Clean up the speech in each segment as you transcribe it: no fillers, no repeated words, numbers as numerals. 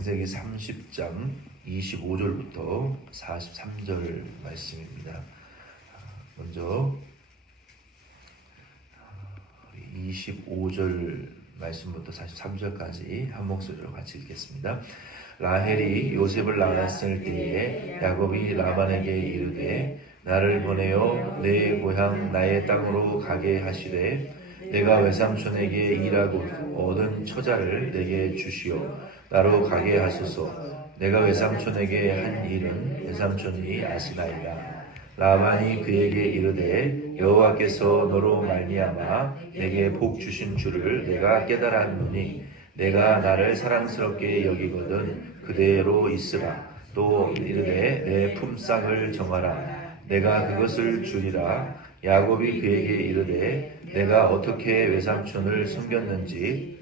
창세기 30장 25절부터 43절 말씀입니다. 먼저 25절 말씀부터 43절까지 한 목소리로 같이 읽겠습니다. 라헬이 요셉을 낳았을 때에 야곱이 라반에게 이르되 나를 보내어 내 고향 나의 땅으로 가게 하시되 내가 외삼촌에게 일하고 얻은 처자를 내게 주시오. 나로 가게 하소서. 내가 외삼촌에게 한 일은 외삼촌이 아시나이다. 라반이 그에게 이르되 여호와께서 너로 말미암아 내게 복 주신 줄을 내가 깨달았노니 내가 나를 사랑스럽게 여기거든 그대로 있으라. 또 이르되 내 품삯을 정하라. 내가 그것을 주리라. 야곱이 그에게 이르되 내가 어떻게 외삼촌을 섬겼는지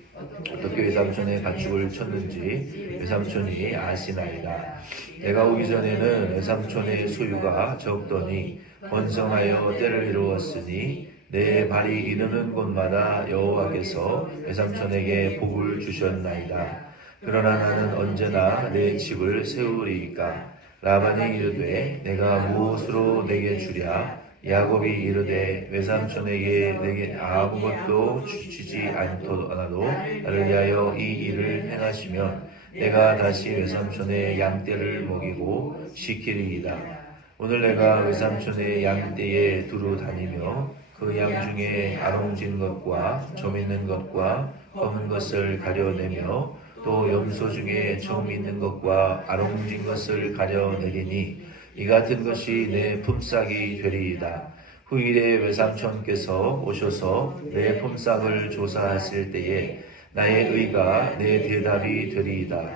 어떻게 외삼촌의 가축을 쳤는지 외삼촌이 아시나이다. 내가 오기 전에는 외삼촌의 소유가 적더니 번성하여 때를 이루었으니 내 발이 이르는 곳마다 여호와께서 외삼촌에게 복을 주셨나이다. 그러나 나는 언제나 내 집을 세우리이까. 라반이 이르되 내가 무엇으로 내게 주랴? 야곱이 이르되 외삼촌에게 내게 아무것도 주지 않더라도 나를 위하여 이 일을 행하시면 내가 다시 외삼촌의 양떼를 먹이고 시키리이다. 오늘 내가 외삼촌의 양떼에 두루 다니며 그 양 중에 아롱진 것과 점 있는 것과 검은 것을 가려내며 또 염소 중에 점 있는 것과 아롱진 것을 가려내리니 이 같은 것이 내 품삯이 되리이다. 후일에 외삼촌께서 오셔서 내 품삯을 조사하실 때에 나의 의가 내 대답이 되리이다.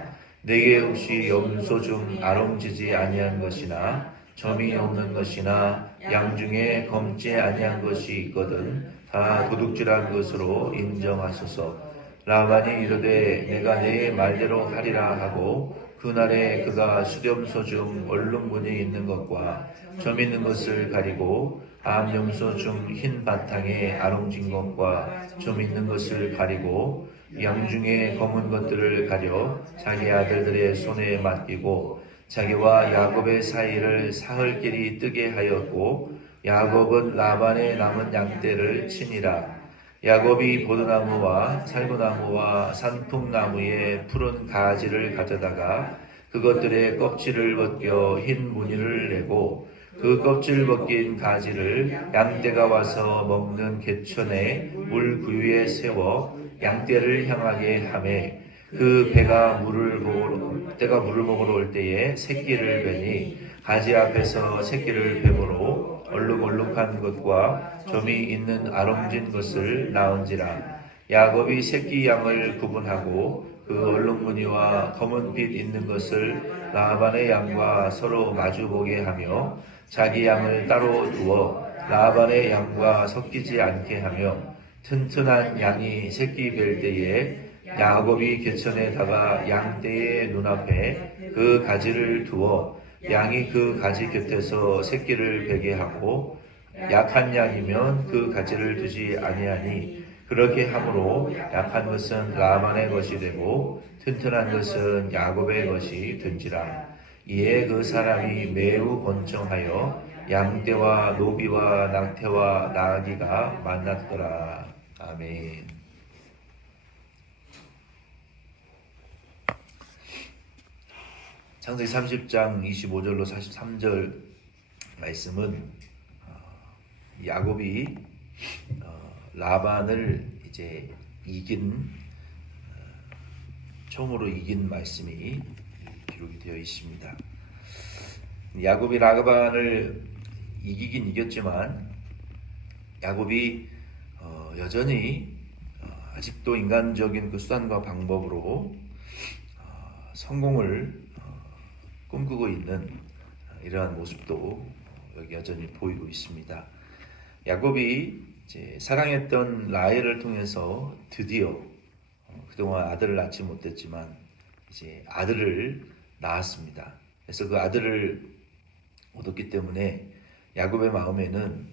내게 혹시 염소 중 아롱지지 아니한 것이나 점이 없는 것이나 양 중에 검지 아니한 것이 있거든 다 도둑질한 것으로 인정하소서. 라반이 이르되 내가 내 말대로 하리라 하고 그날에 그가 수렴소 중 얼룩무늬 있는 것과 점 있는 것을 가리고 암염소 중 흰 바탕에 아롱진 것과 점 있는 것을 가리고 양 중에 검은 것들을 가려 자기 아들들의 손에 맡기고 자기와 야곱의 사이를 사흘길이 뜨게 하였고 야곱은 라반의 남은 양떼를 치니라. 야곱이 보드나무와 살구나무와 산풍나무의 푸른 가지를 가져다가 그것들의 껍질을 벗겨 흰 무늬를 내고 그 껍질 벗긴 가지를 양떼가 와서 먹는 개천의 물구유에 세워 양떼를 향하게 하매 그 배가 때가 물을 먹으러 올 때에 새끼를 베니 가지 앞에서 새끼를 베므로 얼룩얼룩한 것과 점이 있는 아롱진 것을 낳은지라. 야곱이 새끼 양을 구분하고 그 얼룩무늬와 검은 빛 있는 것을 라반의 양과 서로 마주보게 하며 자기 양을 따로 두어 라반의 양과 섞이지 않게 하며 튼튼한 양이 새끼 뵐 때에 야곱이 개천에다가 양떼의 눈앞에 그 가지를 두어 양이 그 가지 곁에서 새끼를 베게 하고 약한 양이면 그 가지를 두지 아니하니 그렇게 함으로 약한 것은 라반의 것이 되고 튼튼한 것은 야곱의 것이 된지라. 이에 그 사람이 매우 번성하여 양떼와 노비와 낙태와 나귀가 만났더라. 아멘. 창세기 30장 25절로 43절 말씀은 야곱이 라반을 이제 처음으로 이긴 말씀이 기록이 되어 있습니다. 야곱이 라반을 이기긴 이겼지만 야곱이 여전히 아직도 인간적인 그 수단과 방법으로 성공을 꿈꾸고 있는 이러한 모습도 여기 여전히 보이고 있습니다. 야곱이 이제 사랑했던 라헬을 통해서 드디어 그동안 아들을 낳지 못했지만 이제 아들을 낳았습니다. 그래서 그 아들을 얻었기 때문에 야곱의 마음에는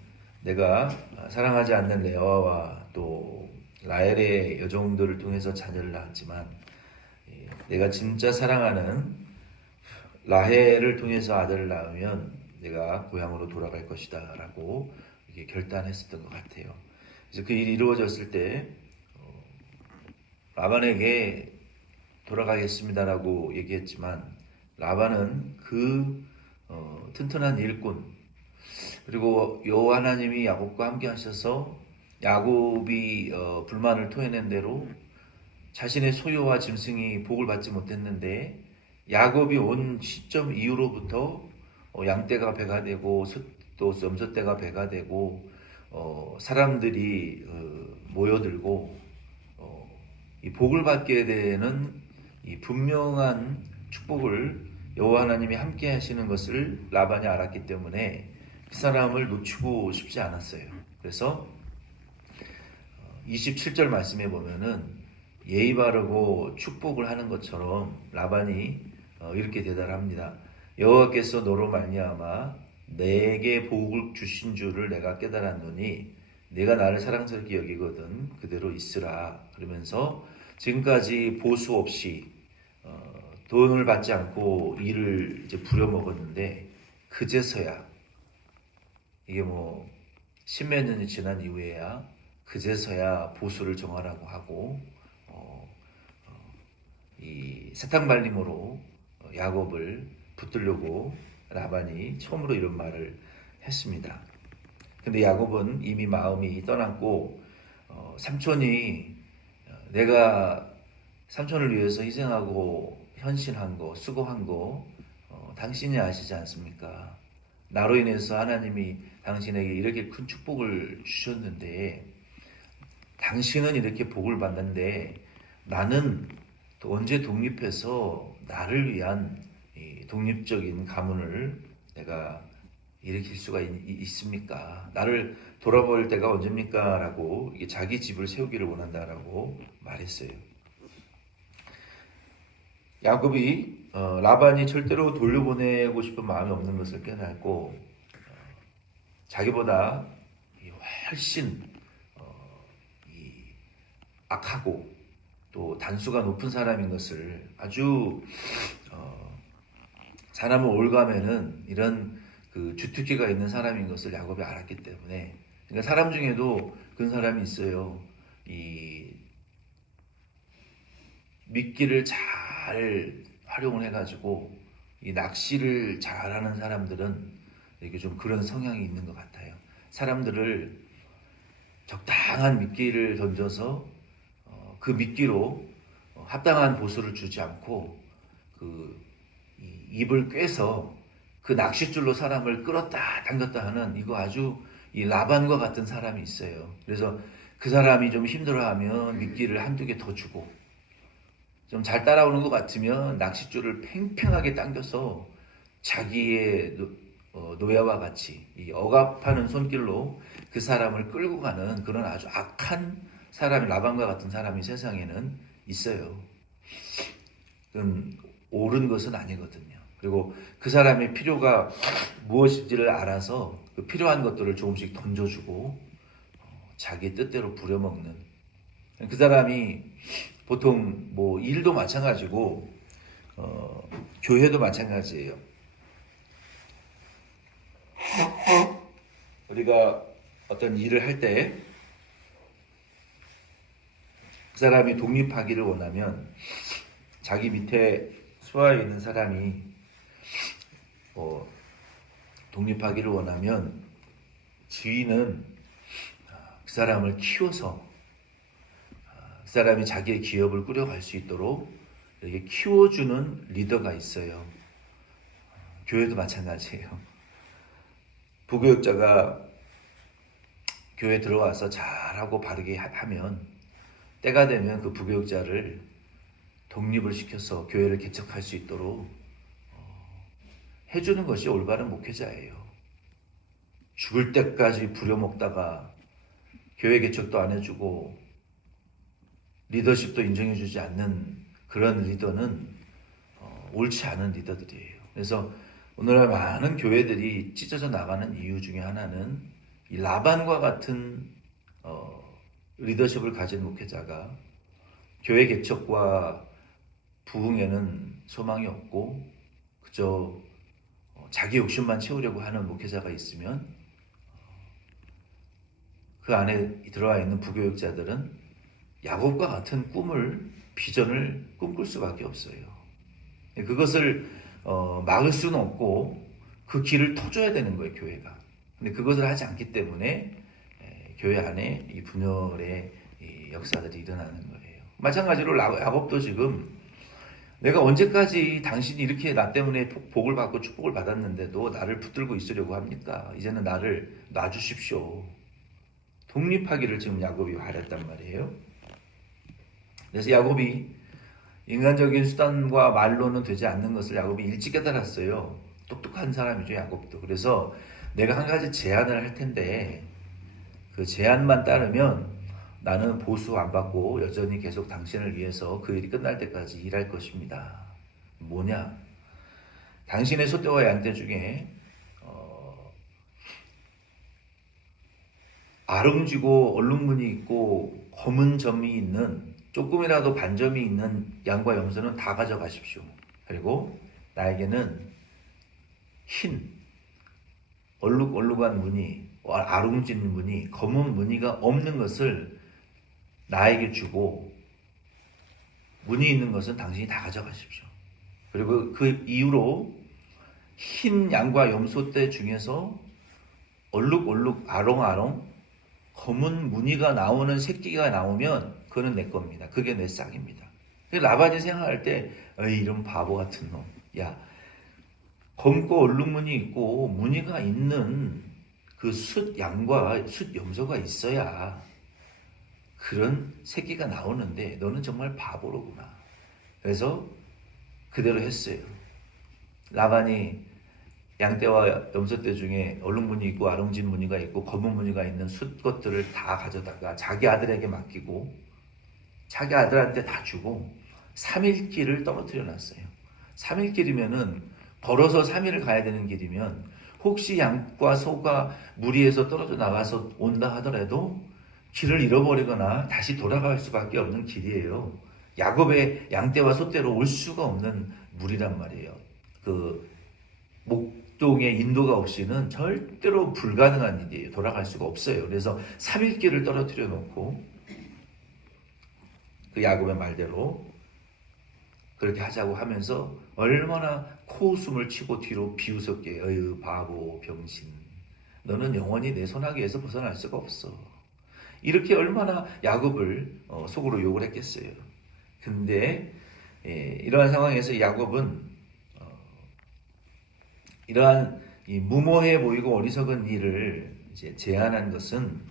내가 사랑하지 않는 레아와 또 라헬의 여종들을 통해서 자녀를 낳았지만 내가 진짜 사랑하는 라헬을 통해서 아들을 낳으면 내가 고향으로 돌아갈 것이다 라고 이렇게 결단했었던 것 같아요. 그래서 그 일이 이루어졌을 때 라반에게 돌아가겠습니다라고 얘기했지만 라반은 그 튼튼한 일꾼, 그리고 여호와 하나님이 야곱과 함께 하셔서 야곱이 불만을 토해낸 대로 자신의 소유와 짐승이 복을 받지 못했는데 야곱이 온 시점 이후로부터 양떼가 배가 되고 또 염소떼가 배가 되고 사람들이 모여들고 이 복을 받게 되는 이 분명한 축복을 여호와 하나님이 함께 하시는 것을 라반이 알았기 때문에 그 사람을 놓치고 싶지 않았어요. 그래서 27절 말씀에 보면은 예의 바르고 축복을 하는 것처럼 라반이 이렇게 대답합니다. 여호와께서 너로 말미암아 내게 복을 주신 줄을 내가 깨달았노니 내가 나를 사랑스럽게 여기거든 그대로 있으라. 그러면서 지금까지 보수 없이 돈을 받지 않고 일을 이제 부려먹었는데 그제서야 이게 뭐 십몇 년이 지난 이후에야 그제서야 보수를 정하라고 하고 이 사탕발림으로 야곱을 붙들려고 라반이 처음으로 이런 말을 했습니다. 근데 야곱은 이미 마음이 떠났고 삼촌이 내가 삼촌을 위해서 희생하고 헌신한 거, 수고한 거 당신이 아시지 않습니까? 나로 인해서 하나님이 당신에게 이렇게 큰 축복을 주셨는데 당신은 이렇게 복을 받는데 나는 또 언제 독립해서 나를 위한 독립적인 가문을 내가 일으킬 수가 있습니까? 나를 돌아볼 때가 언제입니까? 라고 자기 집을 세우기를 원한다라고 말했어요. 야곱이 라반이 절대로 돌려보내고 싶은 마음이 없는 것을 깨닫고 자기보다 훨씬 악하고 또 단수가 높은 사람인 것을 아주 사람을 올가매는 이런 그 주특기가 있는 사람인 것을 야곱이 알았기 때문에, 그러니까 사람 중에도 그런 사람이 있어요. 이 미끼를 잘 활용을 해가지고 이 낚시를 잘하는 사람들은 이렇게 좀 그런 성향이 있는 것 같아요. 사람들을 적당한 미끼를 던져서 그 미끼로 합당한 보수를 주지 않고 그 입을 꿰서 그 낚싯줄로 사람을 끌었다 당겼다 하는 이거 아주 이 라반과 같은 사람이 있어요. 그래서 그 사람이 좀 힘들어하면 미끼를 한두 개 더 주고 좀 잘 따라오는 것 같으면 낚싯줄을 팽팽하게 당겨서 자기의 노예와 같이 이 억압하는 손길로 그 사람을 끌고 가는 그런 아주 악한 사람이 라반과 같은 사람이 세상에는 있어요. 그건 옳은 것은 아니거든요. 그리고 그 사람의 필요가 무엇인지를 알아서 그 필요한 것들을 조금씩 던져주고 자기 뜻대로 부려먹는 그 사람이 보통 뭐 일도 마찬가지고 교회도 마찬가지예요. 우리가 어떤 일을 할 때 그 사람이 독립하기를 원하면 자기 밑에 수하에 있는 사람이 독립하기를 원하면 지위는 그 사람을 키워서 그 사람이 자기의 기업을 꾸려갈 수 있도록 이렇게 키워주는 리더가 있어요. 교회도 마찬가지예요. 부교육자가 교회에 들어와서 잘하고 바르게 하면 때가 되면 그 부교육자를 독립을 시켜서 교회를 개척할 수 있도록 해주는 것이 올바른 목회자예요. 죽을 때까지 부려먹다가 교회 개척도 안 해주고 리더십도 인정해주지 않는 그런 리더는 옳지 않은 리더들이에요. 그래서 오늘날 많은 교회들이 찢어져 나가는 이유 중에 하나는 이 라반과 같은 리더십을 가진 목회자가 교회 개척과 부흥에는 소망이 없고 그저 자기 욕심만 채우려고 하는 목회자가 있으면 그 안에 들어와 있는 부교육자들은 야곱과 같은 비전을 꿈꿀 수밖에 없어요. 그것을 막을 수는 없고 그 길을 터줘야 되는 거예요, 교회가. 근데 그것을 하지 않기 때문에 교회 안에 이 분열의 이 역사들이 일어나는 거예요. 마찬가지로 야곱도 지금 내가 언제까지 당신이 이렇게 나 때문에 복을 받고 축복을 받았는데도 나를 붙들고 있으려고 합니까? 이제는 나를 놔주십시오. 독립하기를 지금 야곱이 바랬단 말이에요. 그래서 야곱이 인간적인 수단과 말로는 되지 않는 것을 야곱이 일찍 깨달았어요. 똑똑한 사람이죠, 야곱도. 그래서 내가 한 가지 제안을 할 텐데 그 제안만 따르면 나는 보수 안 받고 여전히 계속 당신을 위해서 그 일이 끝날 때까지 일할 것입니다. 뭐냐? 당신의 소떼와 양떼 중에 아름지고 얼룩무늬 있고 검은 점이 있는 조금이라도 반점이 있는 양과 염소는 다 가져가십시오. 그리고 나에게는 흰 얼룩얼룩한 무늬, 아름진 무늬, 검은 무늬가 없는 것을 나에게 주고 무늬 있는 것은 당신이 다 가져가십시오. 그리고 그 이후로 흰 양과 염소떼 중에서 얼룩얼룩 아롱아롱 검은 무늬가 나오는 새끼가 나오면 그거는 내 겁니다. 그게 내 싹입니다. 라반이 생각할 때 이런 바보 같은 놈. 야, 검고 얼룩무늬 있고 무늬가 있는 그 숫 양과 숫 염소가 있어야 그런 새끼가 나오는데 너는 정말 바보로구나. 그래서 그대로 했어요. 라반이 양떼와 염소떼 중에 얼룩무늬 있고 아롱진 무늬가 있고 검은 무늬가 있는 숫 것들을 다 가져다가 자기 아들에게 맡기고 자기 아들한테 다 주고 3일 길을 떨어뜨려 놨어요. 3일 길이면은 걸어서 3일을 가야 되는 길이면 혹시 양과 소가 무리에서 떨어져 나가서 온다 하더라도 길을 잃어버리거나 다시 돌아갈 수밖에 없는 길이에요. 야곱의 양떼와 소떼로 올 수가 없는 무리란 말이에요. 그 목동의 인도가 없이는 절대로 불가능한 일이에요. 돌아갈 수가 없어요. 그래서 3일 길을 떨어뜨려 놓고 그 야곱의 말대로 그렇게 하자고 하면서 얼마나 코웃음을 치고 뒤로 비웃었게. 어휴 바보 병신, 너는 영원히 내 손아귀에서 벗어날 수가 없어. 이렇게 얼마나 야곱을 속으로 욕을 했겠어요. 근데 이러한 상황에서 야곱은 이러한 이 무모해 보이고 어리석은 일을 이제 제안한 것은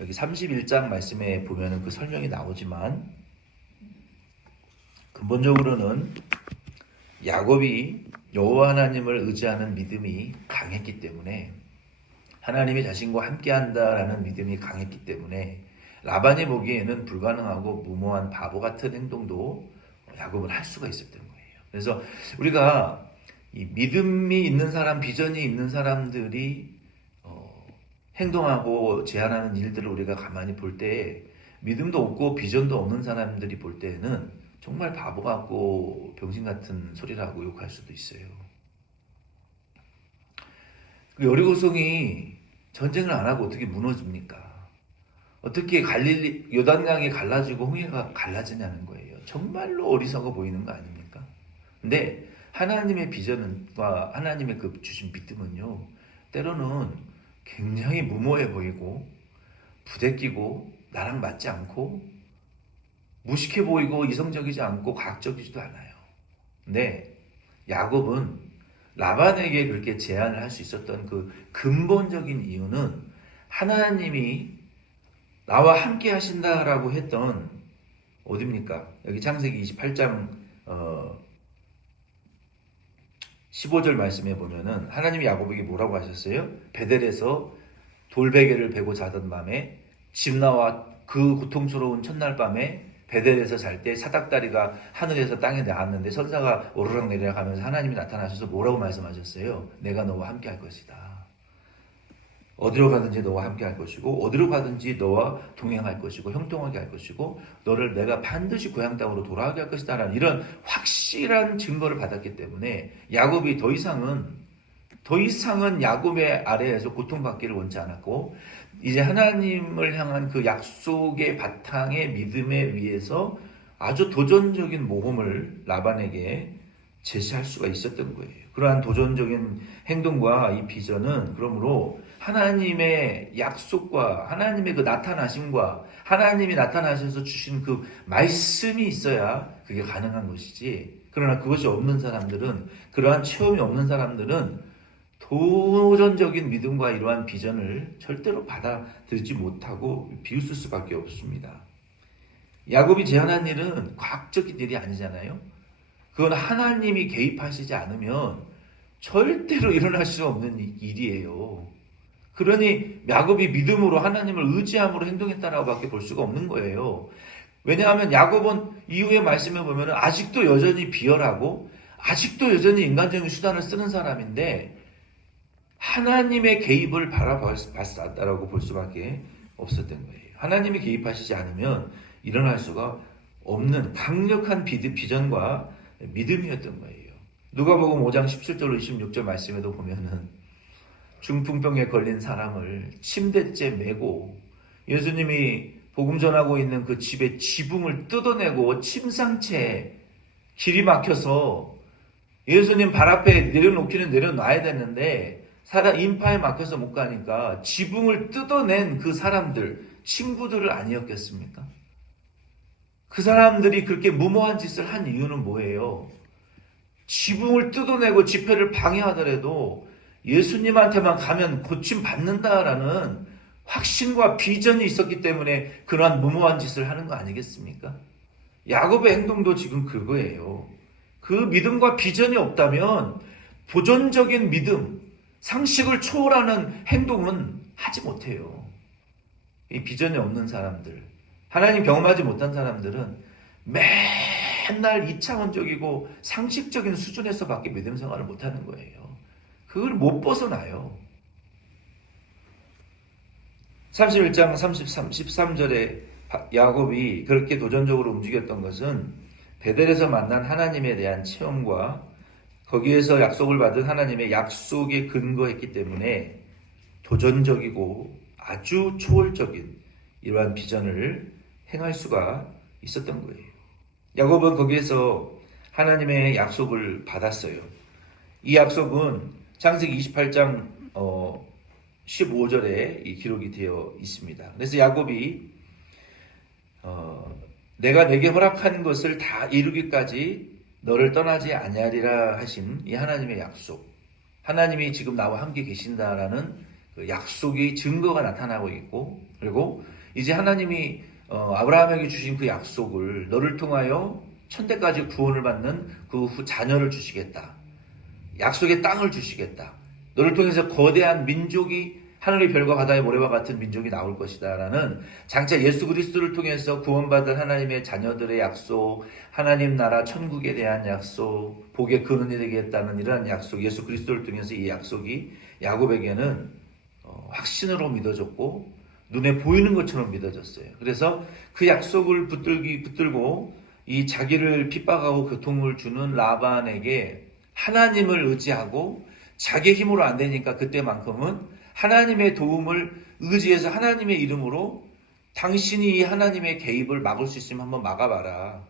여기 31장 말씀에 보면은 그 설명이 나오지만 근본적으로는 야곱이 여호와 하나님을 의지하는 믿음이 강했기 때문에 하나님이 자신과 함께한다라는 믿음이 강했기 때문에 라반이 보기에는 불가능하고 무모한 바보 같은 행동도 야곱은 할 수가 있었던 거예요. 그래서 우리가 이 믿음이 있는 사람, 비전이 있는 사람들이 행동하고 제안하는 일들을 우리가 가만히 볼 때 믿음도 없고 비전도 없는 사람들이 볼 때는 정말 바보 같고 병신 같은 소리라고 욕할 수도 있어요. 그 여리고성이 전쟁을 안 하고 어떻게 무너집니까? 어떻게 요단강이 갈라지고 홍해가 갈라지냐는 거예요. 정말로 어리석어 보이는 거 아닙니까? 근데 하나님의 비전과 하나님의 그 주신 믿음은요, 때로는 굉장히 무모해 보이고 부대끼고 나랑 맞지 않고 무식해 보이고 이성적이지 않고 과학적이지도 않아요. 근데 야곱은 라반에게 그렇게 제안을 할 수 있었던 그 근본적인 이유는 하나님이 나와 함께 하신다라고 했던 어디입니까? 여기 창세기 28장 15절 말씀에 보면은 하나님이 야곱에게 뭐라고 하셨어요? 베델에서 돌베개를 베고 자던 밤에 집나와 그 고통스러운 첫날 밤에 베델에서 잘 때 사닥다리가 하늘에서 땅에 닿았는데 천사가 오르락 내리락 하면서 하나님이 나타나셔서 뭐라고 말씀하셨어요? 내가 너와 함께 할 것이다. 어디로 가든지 너와 함께 할 것이고 어디로 가든지 너와 동행할 것이고 형통하게 할 것이고 너를 내가 반드시 고향 땅으로 돌아가게 할 것이다 라는 이런 확실한 증거를 받았기 때문에 야곱이 더 이상은 야곱의 아래에서 고통받기를 원치 않았고 이제 하나님을 향한 그 약속의 바탕의 믿음에 의해서 아주 도전적인 모험을 라반에게 제시할 수가 있었던 거예요. 그러한 도전적인 행동과 이 비전은 그러므로 하나님의 약속과 하나님의 그 나타나심과 하나님이 나타나셔서 주신 그 말씀이 있어야 그게 가능한 것이지. 그러나 그것이 없는 사람들은, 그러한 체험이 없는 사람들은 도전적인 믿음과 이러한 비전을 절대로 받아들이지 못하고 비웃을 수밖에 없습니다. 야곱이 제안한 일은 과학적인 일이 아니잖아요. 그건 하나님이 개입하시지 않으면 절대로 일어날 수 없는 일이에요. 그러니 야곱이 믿음으로 하나님을 의지함으로 행동했다라고 밖에 볼 수가 없는 거예요. 왜냐하면 야곱은 이후의 말씀에 보면 아직도 여전히 비열하고 아직도 여전히 인간적인 수단을 쓰는 사람인데 하나님의 개입을 바라봤다라고 볼 수밖에 없었던 거예요. 하나님이 개입하시지 않으면 일어날 수가 없는 강력한 비전과 믿음이었던 거예요. 누가복음 5장 17절로 26절 말씀에도 보면은 중풍병에 걸린 사람을 침대째 메고 예수님이 복음 전하고 있는 그 집의 지붕을 뜯어내고 침상채에 길이 막혀서 예수님 발 앞에 내려놓기는 내려놔야 되는데 사람 인파에 막혀서 못 가니까 지붕을 뜯어낸 그 사람들, 친구들을 아니었겠습니까? 그 사람들이 그렇게 무모한 짓을 한 이유는 뭐예요? 지붕을 뜯어내고 집회를 방해하더라도 예수님한테만 가면 고침 받는다라는 확신과 비전이 있었기 때문에 그러한 무모한 짓을 하는 거 아니겠습니까? 야곱의 행동도 지금 그거예요. 그 믿음과 비전이 없다면 도전적인 믿음, 상식을 초월하는 행동은 하지 못해요. 이 비전이 없는 사람들, 하나님 경험하지 못한 사람들은 맨날 이차원적이고 상식적인 수준에서밖에 믿음 생활을 못하는 거예요. 그걸 못 벗어나요. 31장 13절에 야곱이 그렇게 도전적으로 움직였던 것은 베델에서 만난 하나님에 대한 체험과 거기에서 약속을 받은 하나님의 약속에 근거했기 때문에 도전적이고 아주 초월적인 이러한 비전을 행할 수가 있었던 거예요. 야곱은 거기에서 하나님의 약속을 받았어요. 이 약속은 창세기 28장 15절에 이 기록이 되어 있습니다. 그래서 야곱이 내가 내게 허락한 것을 다 이루기까지 너를 떠나지 아니하리라 하신 이 하나님의 약속, 하나님이 지금 나와 함께 계신다라는 그 약속의 증거가 나타나고 있고, 그리고 이제 하나님이 아브라함에게 주신 그 약속을 너를 통하여 천대까지 구원을 받는 그 후 자녀를 주시겠다. 약속의 땅을 주시겠다. 너를 통해서 거대한 민족이 하늘의 별과 바다의 모래와 같은 민족이 나올 것이다 라는 장차 예수 그리스도를 통해서 구원받은 하나님의 자녀들의 약속, 하나님 나라 천국에 대한 약속, 복의 근원이 되겠다는 이러한 약속, 예수 그리스도를 통해서 이 약속이 야곱에게는 확신으로 믿어졌고 눈에 보이는 것처럼 믿어졌어요. 그래서 그 약속을 붙들고 이 자기를 핍박하고 고통을 주는 라반에게 하나님을 의지하고 자기 힘으로 안 되니까 그때만큼은 하나님의 도움을 의지해서 하나님의 이름으로 당신이 하나님의 개입을 막을 수 있으면 한번 막아봐라.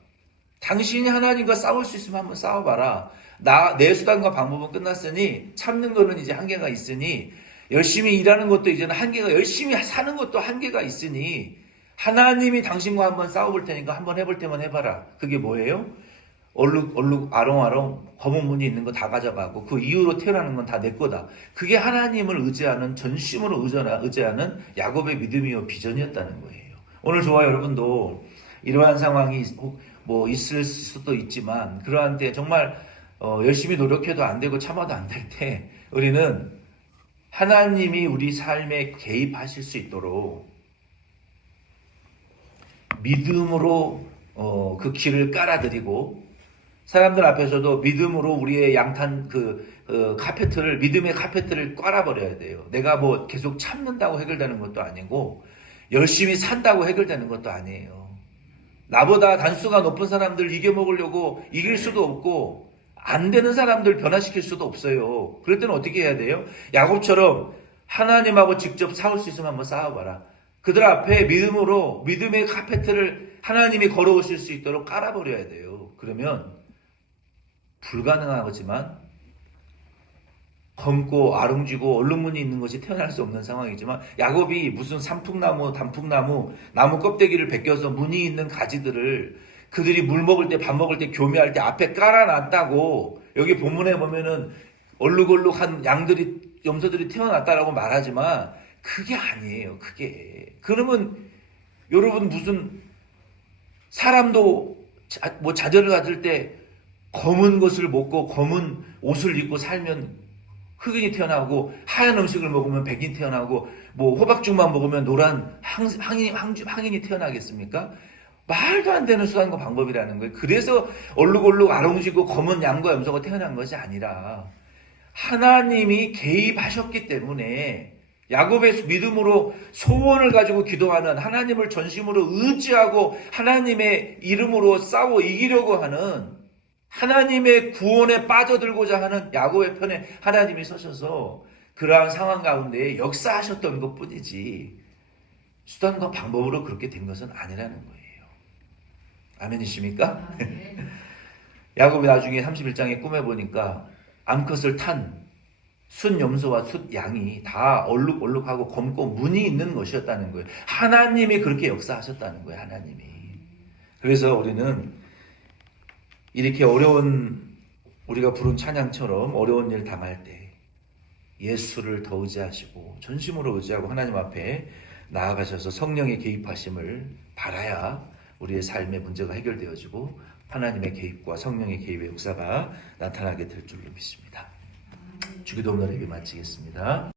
당신이 하나님과 싸울 수 있으면 한번 싸워봐라. 내 수단과 방법은 끝났으니 참는 거는 이제 한계가 있으니 열심히 일하는 것도 이제는 한계가, 열심히 사는 것도 한계가 있으니 하나님이 당신과 한번 싸워볼 테니까 한번 해볼 때만 해봐라. 그게 뭐예요? 얼룩 아롱아롱 검은 무늬 있는 거 다 가져가고 그 이후로 태어나는 건 다 내 거다. 그게 하나님을 의지하는, 전심으로 의지하는 야곱의 믿음이요 비전이었다는 거예요. 오늘 저와 여러분도 이러한 상황이 뭐 있을 수도 있지만 그러한 때 정말 열심히 노력해도 안 되고 참아도 안 될 때 우리는 하나님이 우리 삶에 개입하실 수 있도록 믿음으로 그 길을 깔아드리고 사람들 앞에서도 믿음으로 우리의 양탄 카페트를, 믿음의 카페트를 깔아버려야 돼요. 내가 뭐 계속 참는다고 해결되는 것도 아니고 열심히 산다고 해결되는 것도 아니에요. 나보다 단수가 높은 사람들 이겨먹으려고 이길 수도 없고 안 되는 사람들 변화시킬 수도 없어요. 그럴 때는 어떻게 해야 돼요? 야곱처럼 하나님하고 직접 싸울 수 있으면 한번 싸워봐라. 그들 앞에 믿음으로 믿음의 카페트를 하나님이 걸어오실 수 있도록 깔아버려야 돼요. 그러면 불가능하지만 검고 아롱지고 얼룩무늬 있는 것이 태어날 수 없는 상황이지만 야곱이 무슨 산풍나무, 단풍나무, 나무 껍데기를 벗겨서 무늬 있는 가지들을 그들이 물 먹을 때, 밥 먹을 때, 교미할 때 앞에 깔아놨다고 여기 본문에 보면은 얼룩얼룩한 양들이, 염소들이 태어났다라고 말하지만 그게 아니에요. 그게. 그러면 여러분 무슨 사람도 뭐 자녀를 가질 때 검은 것을 먹고 검은 옷을 입고 살면 흑인이 태어나고 하얀 음식을 먹으면 백인이 태어나고 뭐 호박죽만 먹으면 노란 황인이 태어나겠습니까? 말도 안 되는 수단과 방법이라는 거예요. 그래서 얼룩얼룩 아롱지고 검은 양과 염소가 태어난 것이 아니라 하나님이 개입하셨기 때문에 야곱의 믿음으로 소원을 가지고 기도하는, 하나님을 전심으로 의지하고 하나님의 이름으로 싸워 이기려고 하는, 하나님의 구원에 빠져들고자 하는 야곱의 편에 하나님이 서셔서 그러한 상황 가운데 역사하셨던 것뿐이지 수단과 방법으로 그렇게 된 것은 아니라는 거예요. 아멘이십니까? 야곱이 나중에 31장에 꿈에 보니까 암컷을 탄 순 염소와 숫 양이 다 얼룩얼룩하고 검고 무늬 있는 것이었다는 거예요. 하나님이 그렇게 역사하셨다는 거예요. 하나님이. 그래서 우리는 이렇게 어려운, 우리가 부른 찬양처럼 어려운 일 당할 때 예수를 더 의지하시고 전심으로 의지하고 하나님 앞에 나아가셔서 성령의 개입하심을 바라야 우리의 삶의 문제가 해결되어지고 하나님의 개입과 성령의 개입의 역사가 나타나게 될 줄로 믿습니다. 주기도문 예배 마치겠습니다.